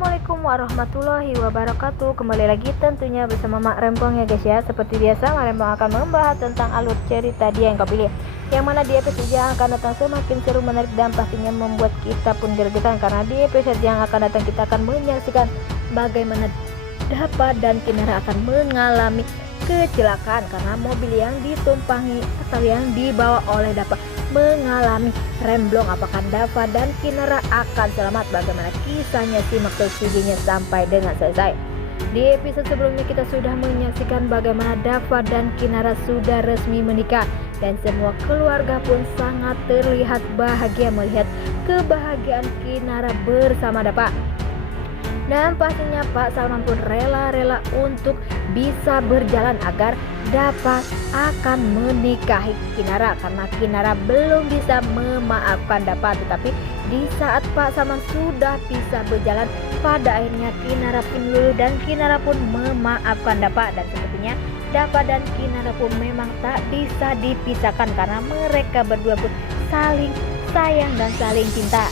Assalamualaikum warahmatullahi wabarakatuh. Kembali lagi tentunya bersama Mak Rempong ya guys ya. Seperti biasa Mak Rempong akan membahas tentang alur cerita dia yang kau pilih, yang mana di episode yang akan datang semakin seru, menarik, dan pastinya membuat kita pun gregetan. Karena di episode yang akan datang kita akan menyaksikan bagaimana Dapa dan Kinara akan mengalami kecelakaan karena mobil yang ditumpangi atau yang dibawa oleh Dapa mengalami remblong. Apakah Dapa dan Kinara akan selamat? Bagaimana kisahnya, simak terus videonya sampai dengan selesai. Di episode sebelumnya kita sudah menyaksikan bagaimana Dapa dan Kinara sudah resmi menikah dan semua keluarga pun sangat terlihat bahagia melihat kebahagiaan Kinara bersama Dapa. Dan pastinya Pak Salman pun rela-rela untuk bisa berjalan agar Dapa akan menikahi Kinara karena Kinara belum bisa memaafkan Dapa. Tetapi di saat Pak Salman sudah bisa berjalan, pada akhirnya Kinara pun luluh dan Kinara pun memaafkan Dapa. Dan sepertinya Dapa dan Kinara pun memang tak bisa dipisahkan karena mereka berdua pun saling sayang dan saling cinta.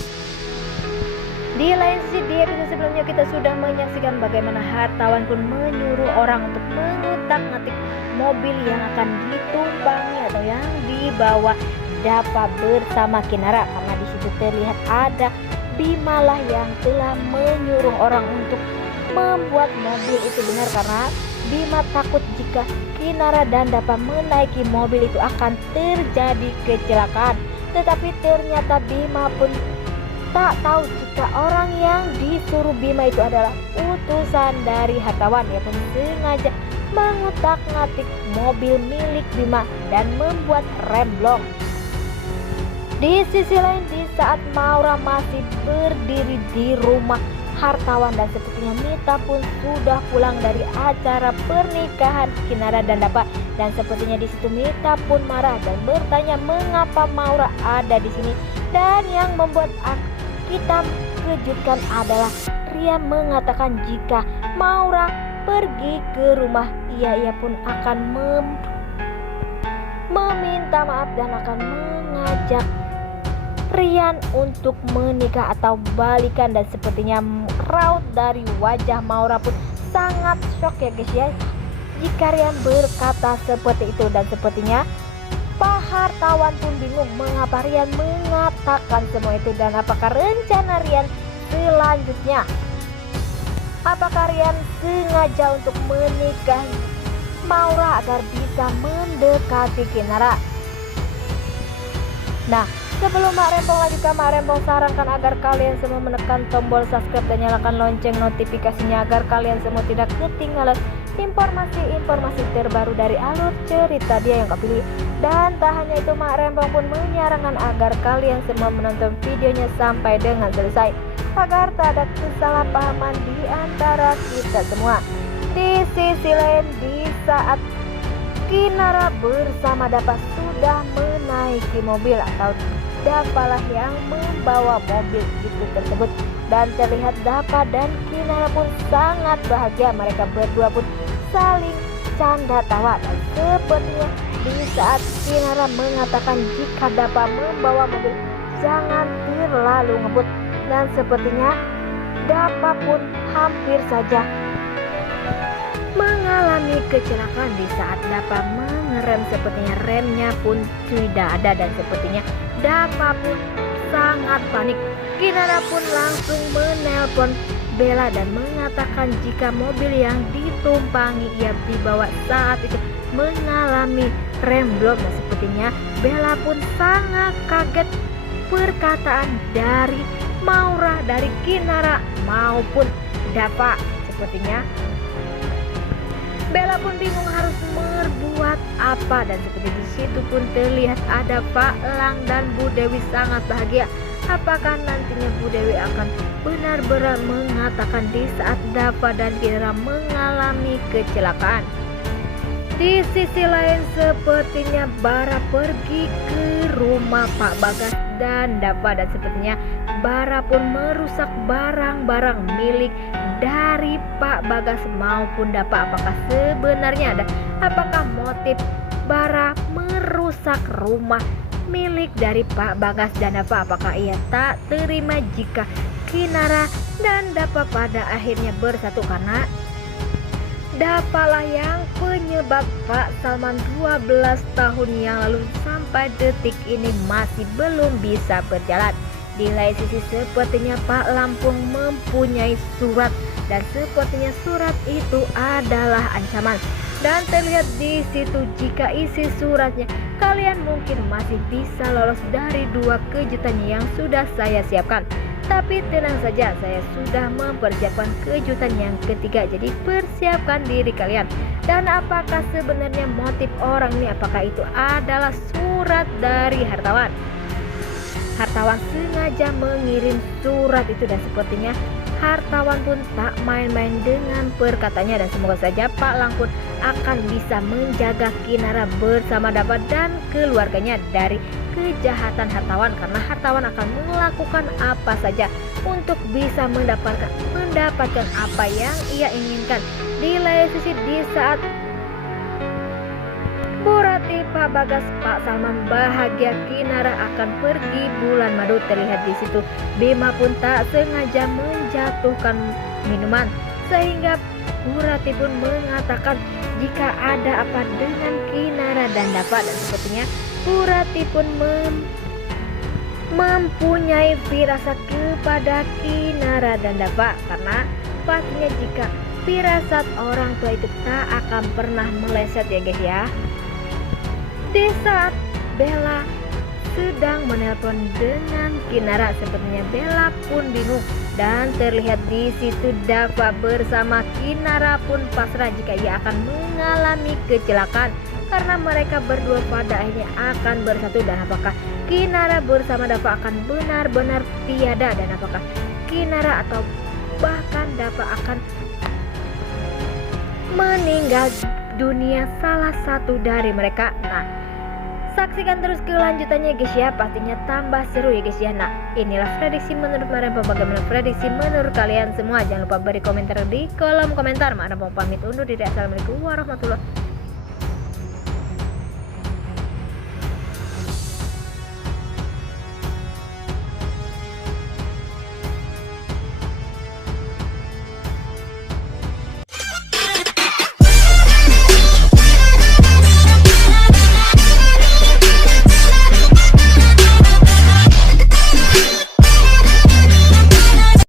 Di lain sisi, di episode sebelumnya kita sudah menyaksikan bagaimana hartawan pun menyuruh orang untuk mengutak-ngatik mobil yang akan ditumpangi atau yang dibawa Dapa bersama Kinara, karena di situ terlihat ada Bimalah yang telah menyuruh orang untuk membuat mobil itu benar, karena Bima takut jika Kinara dan Dapa menaiki mobil itu akan terjadi kecelakaan. Tetapi ternyata Bima pun tak tahu jika orang yang disuruh Bima itu adalah utusan dari hartawan. Ia pun sengaja mengutak-ngatik mobil milik Bima dan membuat remblong. Di sisi lain, di saat Maura masih berdiri di rumah hartawan dan sepertinya Mita pun sudah pulang dari acara pernikahan Kinara dan Dapa, dan sepertinya di situ Mita pun marah dan bertanya mengapa Maura ada di sini. Dan yang membuat kita kejutkan adalah Rian mengatakan jika Maura pergi ke rumah ia pun akan meminta maaf dan akan mengajak Rian untuk menikah atau balikan. Dan sepertinya raut dari wajah Maura pun sangat shock ya guys ya jika Rian berkata seperti itu. Dan sepertinya Pak hartawan pun bingung mengapa Rian mengatakan semua itu, dan apakah rencana Rian selanjutnya. Apakah Rian sengaja untuk menikahi Maura agar bisa mendekati Kinara? Nah, sebelum Mak Rempong lanjutkan, Mak Rempong sarankan agar kalian semua menekan tombol subscribe dan nyalakan lonceng notifikasinya agar kalian semua tidak ketinggalan informasi-informasi terbaru dari alur cerita dia yang kau pilih. Dan tak hanya itu, Mak Rempong pun menyarankan agar kalian semua menonton videonya sampai dengan selesai agar tak ada kesalahpahaman di antara kita semua. Di sisi lain, di saat Kinara bersama Dapa sudah menaiki mobil atau Dapalah yang membawa mobil itu tersebut, dan terlihat Dapa dan Kinara pun sangat bahagia. Mereka berdua pun saling canda tawa, dan sepertinya di saat Kinara mengatakan jika Dapa membawa mobil jangan terlalu ngebut, dan sepertinya Dapa pun hampir saja mengalami kecelakaan di saat Dapa mengerem. Sepertinya remnya pun tidak ada dan sepertinya Dapa pun sangat panik. Kinara pun langsung menelpon Bella dan mengatakan jika mobil yang ditumpangi ia dibawa saat itu mengalami remblong. Dan sepertinya Bella pun sangat kaget perkataan dari Maura, dari Kinara maupun Dapa. Sepertinya Bella pun bingung harus berbuat apa, dan seperti di situ pun terlihat ada Pak Elang dan Bu Dewi sangat bahagia. Apakah nantinya Bu Dewi akan benar-benar mengatakan di saat Dapa dan Kinara mengalami kecelakaan? Di sisi lain, sepertinya Bara pergi ke rumah Pak Bagas dan Dapa, dan sepertinya Bara pun merusak barang-barang milik dari Pak Bagas maupun Dapa. Apakah sebenarnya ada? Apakah motif Bara merusak rumah milik dari Pak Bagas dan Dapa? Apakah ia tak terima jika Kinara dan Dapa pada akhirnya bersatu karena Dapalah yang penyebab Pak Salman 12 tahun yang lalu sampai detik ini masih belum bisa berjalan. Di lain sisi sepertinya Pak Lampung mempunyai surat dan sepertinya surat itu adalah ancaman. Dan terlihat di situ jika isi suratnya kalian mungkin masih bisa lolos dari 2 kejutan yang sudah saya siapkan. Tapi tenang saja, saya sudah mempersiapkan kejutan yang ketiga. Jadi persiapkan diri kalian. Dan apakah sebenarnya motif orang ini? Apakah itu adalah surat dari hartawan? Hartawan sengaja mengirim surat itu dan sepertinya hartawan pun tak main-main dengan perkataannya. Dan semoga saja Pak Lampung akan bisa menjaga Kinara bersama Dapa dan keluarganya dari kejahatan hartawan, karena hartawan akan melakukan apa saja untuk bisa mendapatkan apa yang ia inginkan. Di lain sisi di saat Bu Ratih, Pak Bagas, Pak Salman bahagia Kinara akan pergi bulan madu, terlihat di situ Bima pun tak sengaja menjatuhkan minuman sehingga Bu Ratih pun mengatakan jika ada apa dengan Kinara dan Dapa, dan sepertinya Bu Ratih pun mempunyai firasat kepada Kinara dan Dapa, karena pastinya jika firasat orang tua itu tak akan pernah meleset ya guys ya. Di saat Bella sedang menelpon dengan Kinara, sepertinya Bella pun bingung dan terlihat di situ Dapa bersama Kinara pun pasrah jika ia akan mengalami kecelakaan karena mereka berdua pada akhirnya akan bersatu. Dan apakah Kinara bersama Dapa akan benar-benar tiada, dan apakah Kinara atau bahkan Dapa akan meninggal dunia salah satu dari mereka? Nah, saksikan terus kelanjutannya guys ya, pastinya tambah seru ya guys ya. Nah, inilah prediksi menurut Marempo. Bagaimana prediksi menurut kalian semua? Jangan lupa beri komentar di kolom komentar. Marempo pamit undur diri. Assalamualaikum warahmatullahi wabarakatuh.